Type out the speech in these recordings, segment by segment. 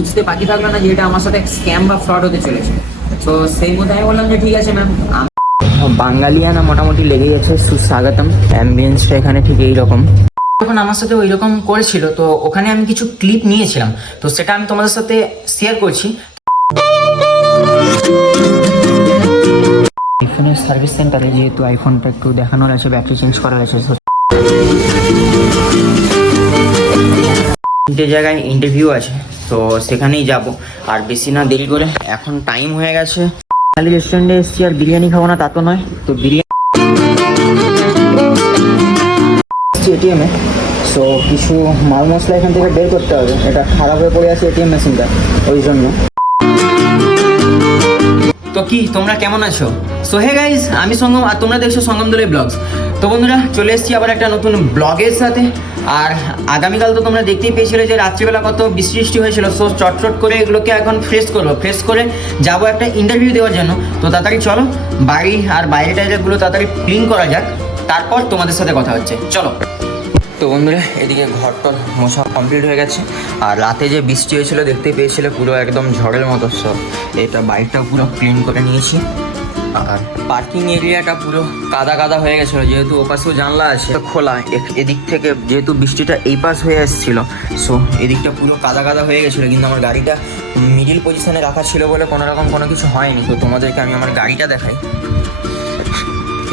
বুঝতে বাকি থাকলো না যে এটা আমার সাথে স্ক্যাম বা ফ্রড হতে চলেছে। তো সেই মধ্যে আমি বললাম যে ঠিক আছে ম্যাম। বাঙালিয়ানা মোটামুটি লেগেই আছে, সুস্বাগতম। অ্যাম্বিয়েন্সটা এখানে ঠিক এইরকম। যখন আমার সাথে ওই রকম করেছিল তো ওখানে আমি কিছু ক্লিপ নিয়েছিলাম, তো সেটা আমি তোমাদের সাথে শেয়ার করছি। আইফোনের সার্ভিস সেন্টারে যেহেতু আইফোনটা একটু দেখানোর আছে, ব্যাটারি চেঞ্জ করার আছে, তিনটে জায়গায় ইন্টারভিউ আছে, তো সেখানেই যাব। আর বেশি না দেরি করে, এখন টাইম হয়ে গেছে। খালি রেস্টুরেন্টে এসেছি আর বিরিয়ানি খাবো না তা তো নয়, তো বিরিয়ানি এটিএমে। সো কিছু মাল মশলা এখান থেকে বের করতে হবে, এটা খারাপ হয়ে পড়ে আছে এটিএম মেশিনটা, ওই জন্য। তো কি তোমরা কেমন আছো? সো হে গাইজ, আমি সঙ্গম আর তোমরা দেখছো সঙ্গম দোলে ব্লগস। তো বন্ধুরা চলে এসেছি আবার একটা নতুন ব্লগের সাথে। আর আগামীকাল তো তোমরা দেখতেই পেয়েছিলে যে রাত্রিবেলা কত বৃষ্টি হয়েছিল। সো চটচট করে এগুলোকে এখন ফ্রেশ করবো, ফ্রেশ করে যাবো একটা ইন্টারভিউ দেওয়ার জন্য। তো তাড়াতাড়ি চলো, বাড়ি আর বাইরে টাইরেগুলো তাড়াতাড়ি ক্লিন করা যাক, তারপর তোমাদের সাথে কথা হচ্ছে, চলো। তো বন্ধুরা এদিকে ঘরটর মোছা কমপ্লিট হয়ে গেছে। আর রাতে যে বৃষ্টি হয়েছিল দেখতেই পেয়েছিলে, পুরো একদম ঝড়ের মতো। সব এটা বাইকটা পুরো ক্লিন করে নিয়েছি। আর পার্কিং এরিয়াটা পুরো কাদা কাদা হয়ে গেছিলো, যেহেতু ওপাশেও জানলা আছে খোলা, এদিক থেকে যেহেতু বৃষ্টিটা এই পাশ হয়ে এসেছিল, সো এদিকটা পুরো কাদা কাদা হয়ে গেছিলো। কিন্তু আমার গাড়িটা মিডিল পজিশনে রাখা ছিল বলে কোনো রকম কোনো কিছু হয়নি। তো তোমাদেরকে আমি আমার গাড়িটা দেখাই।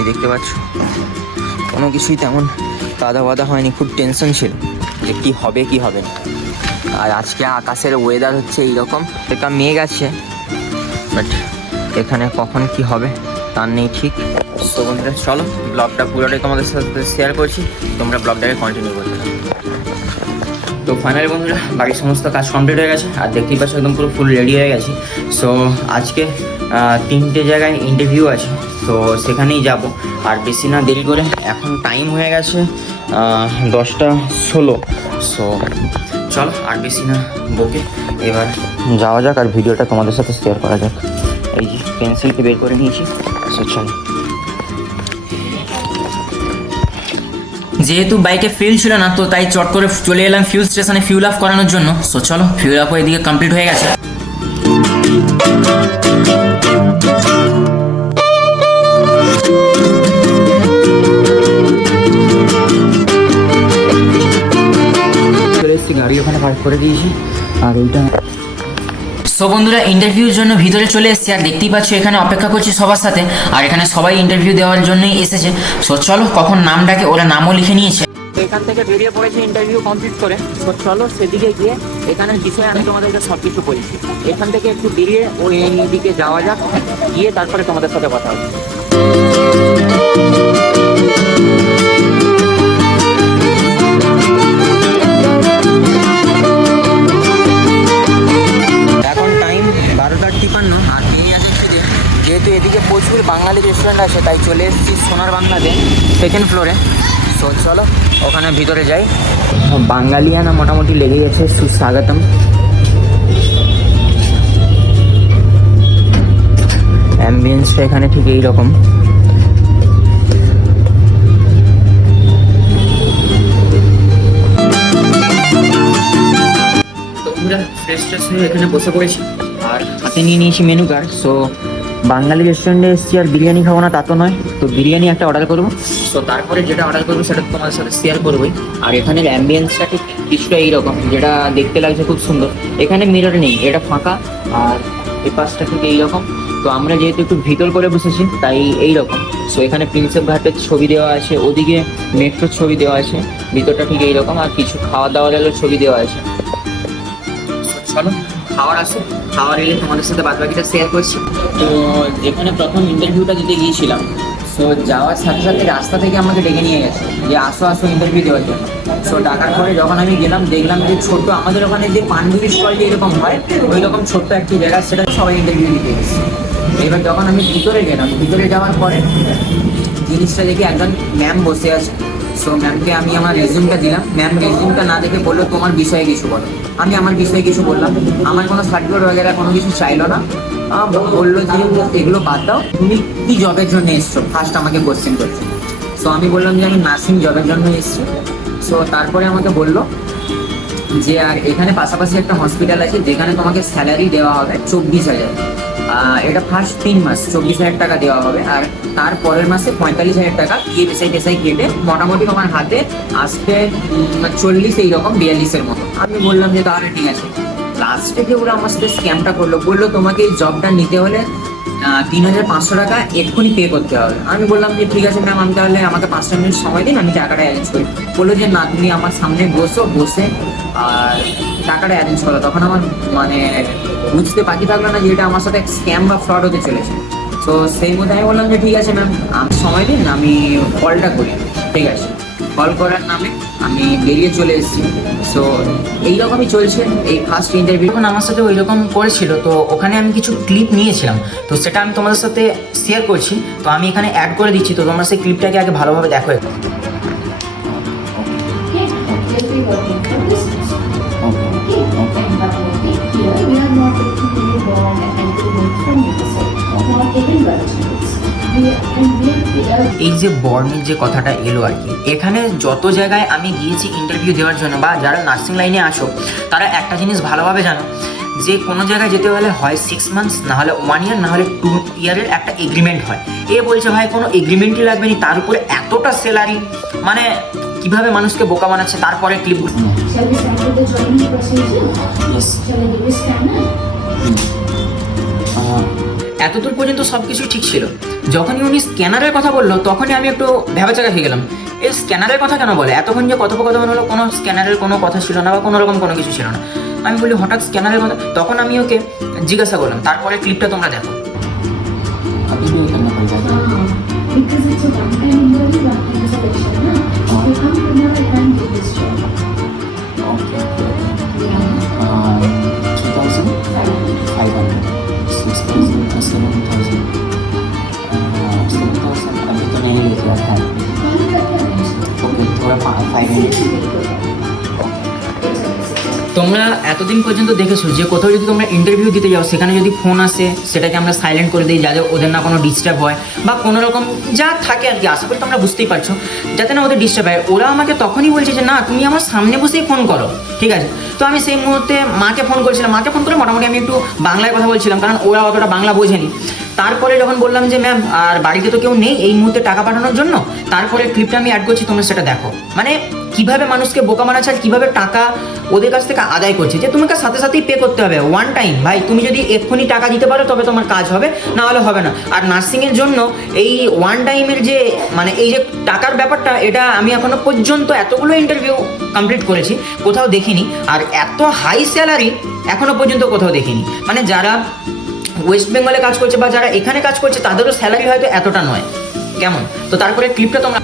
দেখতে পাচ্ছ কোনো কিছুই তেমন কাদা বাদা হয়নি, খুব টেনশন ছিল যে কী হবে কি হবে না। আর আজকে আকাশের ওয়েদার হচ্ছে এইরকম, একটা মেঘ আছে, বাট এখানে কখন কি হবে তার নেই ঠিক। তো বন্ধুরা চলো, ব্লগটা পুরোটাই তোমাদের সাথে শেয়ার করছি, তোমরা ব্লগটাকে কন্টিনিউ করতে থাকো। তো ফাইনালি বন্ধুরা বাড়ির সমস্ত কাজ কমপ্লিট হয়ে গেছে, আর দেখতেই পাচ্ছ একদম পুরো ফুল রেডি হয়ে গেছি। সো আজকে 3টে জায়গায় ইন্টারভিউ আছে, তো সেখানেই যাব। আর বেশি না দেরি করে, এখন টাইম হয়ে গেছে 10টা 16। সো চলো আর বেশি না বকে এবার যাওয়া যাক, আর ভিডিওটা তোমাদের সাথে শেয়ার করা যাক। এই যে পেন্সিলকে বের করে নিয়েছি, সো চলো। যেহেতু বাইকে ফিউল ছিল না, তো তাই চট করে চলে এলাম ফিউল স্টেশনে ফিউল আপ করানোর জন্য। সো চলো, ফিউল আপ এদিকে কমপ্লিট হয়ে গেছে। চলে এসেছি, গাড়ি ওখানে পার্ক করে দিয়েছি। আর এইটা সো বন্ধুরা ইন্টারভিউর জন্য ভিতরে চলে এসেছি, আর দেখতেই পাচ্ছি এখানে অপেক্ষা করছি সবার সাথে। আর এখানে সবাই ইন্টারভিউ দেওয়ার জন্যই এসেছে। সো চলো, কখন নাম ডাকে, ওরা নামও লিখে নিয়েছে। এখান থেকে বেরিয়ে পড়েছি ইন্টারভিউ কমপ্লিট করে। তো চলো সেদিকে গিয়ে এখানের বিষয়ে আমি তোমাদেরকে সব কিছু বলছি। এখান থেকে একটু বেরিয়ে ওই দিকে যাওয়া যাক, গিয়ে তারপরে তোমাদের সাথে কথা হবে। এখন টাইম 12:53, আর এই আছে একটি, যেহেতু এদিকে প্রচুর বাঙালি রেস্টুরেন্ট আছে তাই চলে এসেছি সোনার বাংলাতে 2nd ফ্লোরে। সো চলো ওখানে ভিতরে যাই। বাঙালিয়ানা মোটামুটি লেগেই আছে, সুস্বাগতম। অ্যাম্বিয়েন্সটা এখানে ঠিক এইরকম। তো পুরো ফ্রেশ ট্রেশ হয়ে এখানে বসে পড়েছি, আর হাতে নিয়ে নিয়েছি মেনু কার্ড। সো বাঙালি রেস্টুরেন্টে এসেছি আর বিরিয়ানি খাবো না তা তো নয়, তো বিরিয়ানি একটা অর্ডার করবো। তো তারপরে যেটা অর্ডার করবো সেটা তোমাদের সাথে শেয়ার করবোই। আর এখানের অ্যাম্বিয়েন্সটা ঠিক কিছুটা এইরকম, যেটা দেখতে লাগছে খুব সুন্দর। এখানে মিরর নেই, এটা ফাঁকা, আর এই পাশটা ঠিক এইরকম। তো আমরা যেহেতু একটু ভিতর করে বসেছি তাই এইরকম। সো এখানে প্রিন্সেপ ঘাটের ছবি দেওয়া আছে, ওদিকে মেট্রোর ছবি দেওয়া আছে, ভিতরটা ঠিক এইরকম। আর কিছু খাওয়া দাওয়ার ছবি দেওয়া আছে। চলো খাওয়ার আসে, খাওয়ার এলে তোমাদের সাথে বাদবাকিটা শেয়ার করছি। তো যেখানে প্রথম ইন্টারভিউটা দিতে গিয়েছিলাম, সো যাওয়ার সাথে সাথে রাস্তা থেকে আমাকে ডেকে নিয়ে গেছে যে আসো আসো ইন্টারভিউ দেওয়ার জন্য। সো ডাকার পরে যখন আমি গেলাম, দেখলাম যে ছোট্ট আমাদের ওখানে যে পানপুরি স্টল যেরকম হয় ওই রকম ছোট্ট একটি জায়গা, সেটা সবাই ইন্টারভিউ দিতে এসেছে। এবার যখন আমি ভিতরে গেলাম, ভিতরে যাওয়ার পরে জিনিসটা দেখি একজন ম্যাম বসে আছে। সো ম্যামকে আমি আমার রেজিউমটা দিলাম। ম্যাম রেজিউমটা না দেখে বললো তোমার বিষয়ে কিছু বলো। আমি আমার বিষয়ে কিছু বললাম, আমার কোনো সার্টিফিকেট वगैरह কোনো কিছু চাইলো না। বললো যে এগুলো বাদ দাও, তুমি কি জবের জন্য এসছো, ফার্স্ট আমাকে কোশ্চেন করছো। সো আমি বললাম যে আমি নার্সিং জবের জন্য এসছি। সো তারপরে আমাকে বললো যে আর এখানে পাশাপাশি একটা হসপিটাল আছে যেখানে তোমাকে স্যালারি দেওয়া হবে 24,000। এটা ফার্স্ট 3 মাস 24,000 টাকা দেওয়া হবে, আর তার পরের মাসে 45,000 টাকা ESI কেটে মোটামুটি তোমার হাতে আসবে 40 এইরকম 42-এর মতো। আমি বললাম যে তাহলে ঠিক আছে। লাস্টে যে ওরা আমার সাথে স্ক্যামটা বললো তোমাকে এই জবটা নিতে হলে 3,500 টাকা এক্ষুনি পে করতে হবে। আমি বললাম যে ঠিক আছে ম্যাম, আমি তাহলে আমাকে 5টা মিনিট সময় দিন, আমি টাকাটা অ্যারেঞ্জ করি। বললো যে না, তুমি আমার সামনে বসে আর টাকাটা অ্যারেঞ্জ করো। তখন আমার মানে বুঝতে বাকি থাকলো না যে এটা আমার সাথে স্ক্যাম বা ফ্রড হতে চলেছে। তো সেই মধ্যে আমি বললাম যে ঠিক আছে ম্যাম, আমি সময় দিন, আমি কলটা করি। ঠিক আছে, কল করার নামে আমি বেরিয়ে চলে এসেছি। সো এইরকমই চলছে এই ফার্স্ট ইন্টারভিউ। এখন আমার সাথে ওই রকম করেছিল, তো ওখানে আমি কিছু ক্লিপ নিয়েছিলাম, তো সেটা আমি তোমাদের সাথে শেয়ার করছি। তো আমি এখানে অ্যাড করে দিচ্ছি, তো তোমরা সেই ক্লিপটাকে আগে ভালোভাবে দেখো। এই যে বর্ণের যে কথাটা এলো আর কি, এখানে যত জায়গায় আমি গিয়েছি ইন্টারভিউ দেওয়ার জন্য, বা যারা নার্সিং লাইনে আসো তারা একটা জিনিস ভালোভাবে জানো যে কোনো জায়গায় যেতে হলে হয় 6 মান্থস, না হলে 1 ইয়ার, না হলে 2 ইয়ারের একটা এগ্রিমেন্ট হয়। এ বলছে ভাই কোনো এগ্রিমেন্টই লাগবে না, তার উপরে এতটা স্যালারি, মানে কিভাবে মানুষকে বোকা বানাচ্ছে। তারপরে ক্লিপ এতদূর পর্যন্ত সব কিছু ঠিক ছিল। যখনই উনি স্ক্যানারের কথা বললো তখনই আমি একটু ভেবাচাকা খেয়ে গেলাম, এই স্ক্যানারের কথা কেন বলে? এতক্ষণ যে কথোপকথন হলো কোনো স্ক্যানারের কোনো কথা ছিল না, বা কোনো রকম কোনো কিছু ছিল না। আমি বলি হঠাৎ স্ক্যানারের কথা, তখন আমি ওকে জিজ্ঞাসা করলাম। তারপরে ক্লিপটা তোমরা দেখো। তোমরা এতদিন পর্যন্ত দেখেছো যে কোথাও যদি তোমরা ইন্টারভিউ দিতে যাও, সেখানে যদি ফোন আসে সেটাকে আমরা সাইলেন্ট করে দিই, যাতে ওদের না কোনো ডিস্টার্ব হয়, বা কোনো রকম যা থাকে আর কি। আশা করি তোমরা বুঝতেই পারছো, যাতে না ওদের ডিস্টার্ব হয়। ওরা আমাকে তখনই বলছে যে না, তুমি আমার সামনে বসেই ফোন করো। ঠিক আছে, তো আমি সেই মুহূর্তে মাকে ফোন করেছিলাম। মাকে ফোন করে মোটামুটি আমি একটু বাংলায় কথা বলছিলাম, কারণ ওরা অতটা বাংলা বোঝেনি। তারপরে যখন বললাম যে ম্যাম আর বাড়িতে তো কেউ নেই এই মুহূর্তে টাকা পাঠানোর জন্য, তারপরে ক্লিপটা আমি অ্যাড করছি, তোমরা সেটা দেখো। মানে কিভাবে মানুষকে বোকা বানাচ্ছে আর কিভাবে টাকা ওদের কাছ থেকে আদায় করছে, যে তোমাকে সাথে সাথেই পে করতে হবে 1 টাইম। ভাই তুমি যদি এক্ষুনি টাকা দিতে পারো তবে তোমার কাজ হবে, না হলে হবে না। আর নার্সিংয়ের জন্য এই 1 টাইমের যে মানে এই যে টাকার ব্যাপারটা, এটা আমি এখনো পর্যন্ত এতগুলো ইন্টারভিউ কমপ্লিট করেছি, কোথাও দেখিনি। আর এত হাই স্যালারি এখনো পর্যন্ত কোথাও দেখিনি। মানে যারা ওয়েস্ট বেঙ্গলে কাজ করছে বা যারা এখানে কাজ করছে তাদেরও স্যালারি হয়তো এতটা নয়। কেমন? তো তারপরে ক্লিপটা তোমরা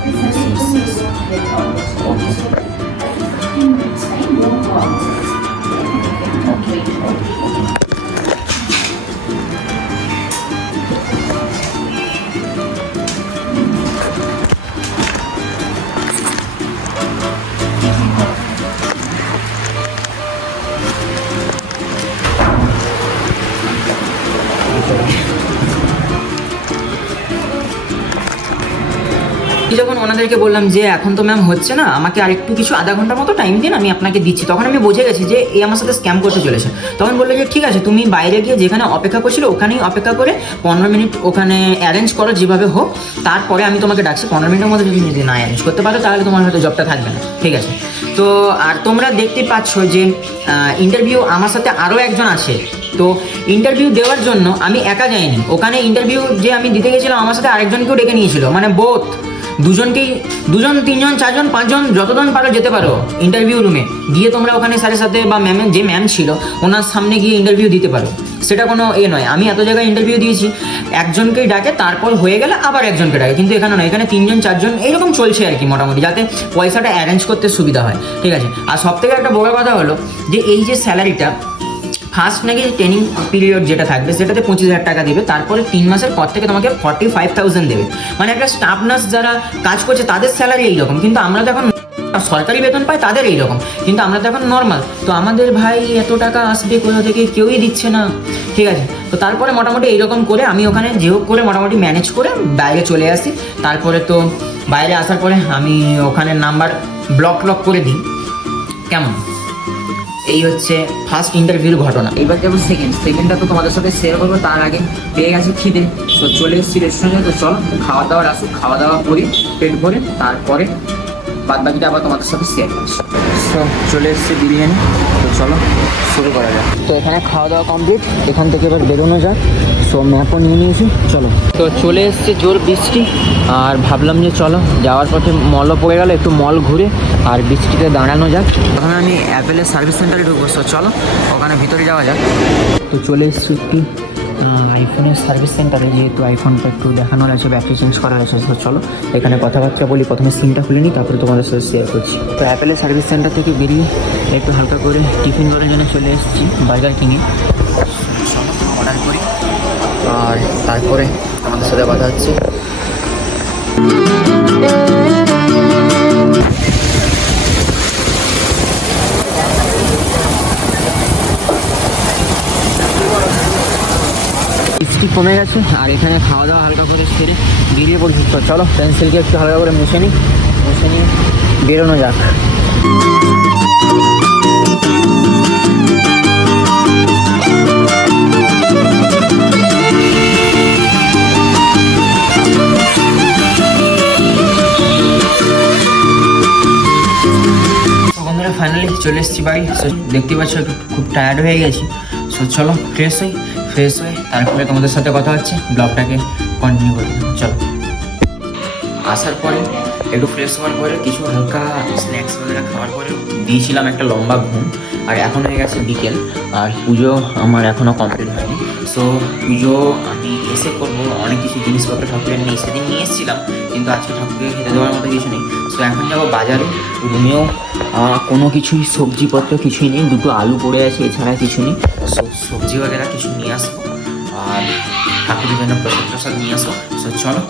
যখন ওনাদেরকে বললাম যে এখন তো ম্যাম হচ্ছে না, আমাকে আরেকটু কিছু আধা ঘন্টার মতো টাইম দিন, আমি আপনাকে দিচ্ছি, তখন আমি বুঝে গেছি যে এই আমার সাথে স্ক্যাম করতে চলেছে। তখন বললো যে ঠিক আছে, তুমি বাইরে গিয়ে যেখানে অপেক্ষা করছিল ওখানেই অপেক্ষা করে 15 মিনিট ওখানে অ্যারেঞ্জ করো যেভাবে হোক, তারপরে আমি তোমাকে ডাকছি। 15 মিনিটের মধ্যে যদি না অ্যারেঞ্জ করতে পারো তাহলে তোমার হয়তো জবটা থাকবে না। ঠিক আছে, তো আর তোমরা দেখতে পাচ্ছ যে ইন্টারভিউ আমার সাথে আরও একজন আছে। তো ইন্টারভিউ দেওয়ার জন্য আমি একা যাইনি, ওখানে ইন্টারভিউ যে আমি দিতে গেছিলাম আমার সাথে আরেকজনকেও ডেকে নিয়েছিল। মানে বোথ দুজন, 3জন 4জন 5জন যতজন পারো যেতে পারো ইন্টারভিউ রুমে গিয়ে তোমরা ওখানে স্যারের সাথে বা ম্যামের যে ম্যাম ছিল ওনার সামনে গিয়ে ইন্টারভিউ দিতে পারো। সেটা কোনো নয়। আমি এত জায়গায় ইন্টারভিউ দিয়েছি, একজনকেই ডাকে, তারপর হয়ে গেলে আবার একজনকে ডাকে, কিন্তু এখানে নয়। এখানে 3জন 4জন এইরকম চলছে আর কি মোটামুটি, যাতে পয়সাটা অ্যারেঞ্জ করতে সুবিধা হয়। ঠিক আছে, আর সব থেকে একটা বড় কথা হলো যে এই যে স্যালারিটা ফার্স্ট নাকি ট্রেনিং পিরিয়ড যেটা থাকবে সেটাতে 25,000 টাকা দেবে, তারপরে 3 মাসের পর থেকে তোমাকে 45,000 দেবে। মানে একটা স্টাফ নার্স যারা কাজ করছে তাদের স্যালারি এইরকম, কিন্তু আমরা তো এখন সরকারি বেতন পাই তাদের এইরকম, কিন্তু আমরা তো এখন নর্মাল। তো আমাদের ভাই এত টাকা আসবে কোথা থেকে, কেউই দিচ্ছে না। ঠিক আছে, তো তারপরে মোটামুটি এইরকম করে আমি ওখানে যে হোক করে মোটামুটি ম্যানেজ করে বাইরে চলে আসি। তারপরে তো বাইরে আসার পরে আমি ওখানে নাম্বার ব্লক করে দিই। কেমন? এই হচ্ছে ফার্স্ট ইন্টারভিউর ঘটনা। এবার যাবো সেকেন্ডটা তো তোমাদের সাথে শেয়ার করবো, তার আগে পেয়ে গেছে খিদে। তো চলে এসেছি রেস্টুরেন্টে, তো চলো খাওয়া দাওয়ার আসুক, খাওয়া দাওয়া করি পেট ভরে, তারপরে বাদ বাকিটা আবার তোমাদের সাথে শেয়ার করছি। তো চলে এসেছে বিরিয়ানি, তো চলো শুরু করা যাক। তো এখানে খাওয়া দাওয়া কমপ্লিট, এখান থেকে এবার বেরোনো যাক। সো ম্যাপও নিয়ে নিয়েছি, চলো। তো চলে এসছে জোর বৃষ্টি, আর ভাবলাম যে চলো যাওয়ার পথে মলও পড়ে গেল, একটু মল ঘুরে আর বৃষ্টিতে দাঁড়ানো যাক। ওখানে আমি অ্যাপেলের সার্ভিস সেন্টারে ঢুকবো, তো চলো ওখানে ভিতরে যাওয়া যাক। তো চলে এসছি একটি আইফোনের সার্ভিস সেন্টারে, যেহেতু আইফোনটা একটু দেখানোর আছে, ব্যাটারি চেঞ্জ করার আছে। তো চলো এখানে কথাবার্তা বলি, প্রথমে সিমটা খুলে নিই, তারপরে তোমাদের সাথে শেয়ার করছি। তো অ্যাপেলের সার্ভিস সেন্টার থেকে বেরিয়ে একটু হালকা করে টিফিন করার জন্য চলে এসেছি বার্গার কিংয়ে। অর্ডার করি আর তারপরে আমাদের সাথে কথা হচ্ছে। বৃষ্টি কমে গেছে আর এখানে খাওয়া দাওয়া হালকা করে সেরে বেরিয়ে পড়ছি। তো চলো পেন্সিলকে একটু হালকা করে মুছে নিয়ে বেরোনো যাক। বন্ধুরা ফাইনালি চলে এসেছি বাড়ি। সো দেখতে পাচ্ছ একটু খুব টায়ার্ড হয়ে গেছি। সো চলো ফ্রেশ হয়ে তারপরে তোমাদের সাথে কথা হচ্ছে, ব্লগটাকে কন্টিনিউ করি। চলো আসার পরে একটু ফ্রেশ হওয়ার পরে কিছু হালকা স্ন্যাক্স বগেরা খাওয়ার পরে দিয়েছিলাম একটা লম্বা ঘুম। আর এখন হয়ে গেছে বিকেল, আর পুজো আমার এখনও কমপ্লিট হয়নি। সো পুজো আমি এসে করবো, অনেক কিছু জিনিসপত্র ঠাকুরের নিয়ে সেদিন নিয়ে এসেছিলাম, কিন্তু আজকে ঠাকুরকে খেতে দেওয়ার মতো কিছু নেই। সো এখন যাবো বাজারে। রুমেও কোনো কিছুই সবজিপত্র কিছুই নেই, দুটো আলু পড়ে আছে, এছাড়া কিছু নেই। সো সবজি বগেরা কিছু নিয়ে আসবো আর ঠাকুরের জন্য প্রসাদ নিয়ে আসবো। সো চলো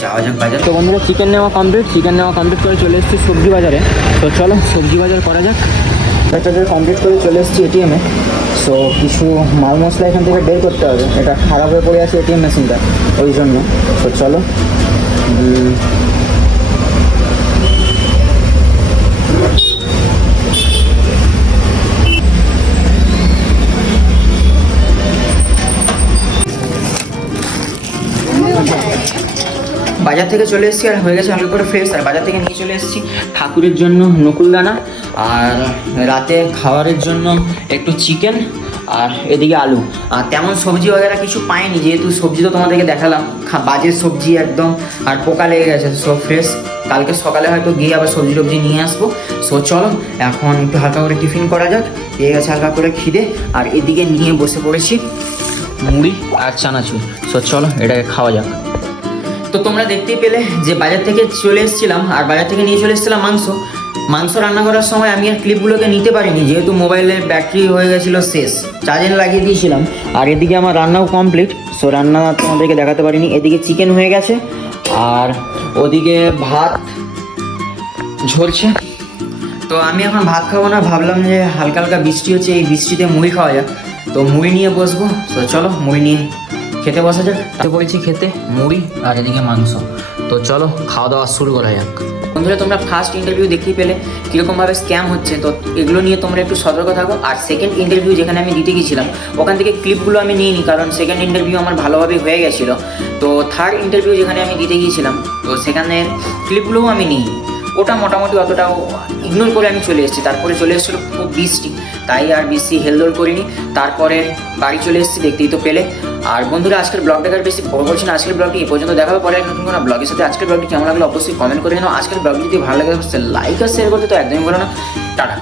যাওয়া যাক বাজার। তো বন্ধুরা চিকেন নেওয়া কমপ্লিট করে চলে এসেছি সবজি বাজারে। তো চলো সবজি বাজার করা যাক। বাজার কমপ্লিট করে চলে এসেছি এটিএমে। সো কিছু মাল মশলা এখান থেকে বের করতে হবে, এটা খারাপ হয়ে পড়ে আছে এটিএম মেশিনটা, ওই জন্য। তো চলো বাজার থেকে চলে এসেছি আর হয়ে গেছে হালকা করে ফ্রেশ। আর বাজার থেকে নিয়ে চলে এসেছি ঠাকুরের জন্য নকুলদানা, আর রাতে খাবারের জন্য একটু চিকেন, আর এদিকে আলু। আর তেমন সবজি বগেরা কিছু পাইনি, যেহেতু সবজি তো তোমাদেরকে দেখালাম বাজে সবজি একদম, আর পোকা লেগে গেছে। সো ফ্রেশ কালকে সকালে হয়তো গিয়ে আবার সবজি টবজি নিয়ে আসবো। সো চলো এখন একটু হালকা করে টিফিন করা যাক। পেয়ে গেছে হালকা করে খিদে, আর এদিকে নিয়ে বসে পড়েছি মুড়ি আর চানাচুর। সো চলো এটাকে খাওয়া যাক। তো তোমরা দেখতেই পেলে যে বাজার থেকে চলে এসেছিলাম, আর বাজার থেকে নিয়ে চলে এসেছিলাম মাংস রান্না করার সময় আমি আর ক্লিপগুলোকে নিতে পারিনি, যেহেতু মোবাইলের ব্যাটারি হয়ে গেছিলো শেষ, চার্জে লাগিয়ে দিয়েছিলাম। আর এদিকে আমার রান্নাও কমপ্লিট, সো রান্না তোমাদেরকে দেখাতে পারিনি। এদিকে চিকেন হয়ে গেছে আর ওদিকে ভাত ঝরছে। তো আমি এখন ভাত খাবো না, ভাবলাম যে হালকা হালকা বৃষ্টি হচ্ছে, এই বৃষ্টিতে মুড়ি খাওয়া যাক। তো মুড়ি নিয়ে বসবো। তো চলো মুড়ি নিয়ে খেতে বসা যাক। তো বলছি খেতে মুড়ি আর এদিকে মাংস। তো চলো খাওয়া দাওয়া শুরু করা যাক। বন্ধুরা তোমরা ফার্স্ট ইন্টারভিউ দেখতেই পেলে কীরকমভাবে স্ক্যাম হচ্ছে, তো এগুলো নিয়ে তোমরা একটু সতর্ক থাকো। আর সেকেন্ড ইন্টারভিউ যেখানে আমি দিতে গেছিলাম ওখান থেকে ক্লিপগুলো আমি নিইনি, কারণ সেকেন্ড ইন্টারভিউ আমার ভালোভাবে হয়ে গেছিলো। তো থার্ড ইন্টারভিউ যেখানে আমি দিতে গিয়েছিলাম, তো সেখানে ক্লিপগুলোও আমি নিইনি, ওটা মোটামুটি অতটাও ইগনোর করে আমি চলে এসেছি। তারপরে চলে এসেছিলো খুব বৃষ্টি, তাই আর বেশি হেলদোল করিনি। তারপরে বাড়ি চলে এসেছি, দেখতেই তো পেলে। আর বন্ধুরা আজকের ব্লগ দেখার বেশি বড় করছি না, আজকের ব্লগটি এই পর্যন্ত দেখাবো। পরে নতুন কোনো ব্লগের সাথে আজকের ব্লগটি কেমন লাগলো অবশ্যই কমেন্ট করে নাও। আজকের ব্লগ যদি ভালো লাগে লাইক আর শেয়ার করতে তো একদমই বলো না। টাটা।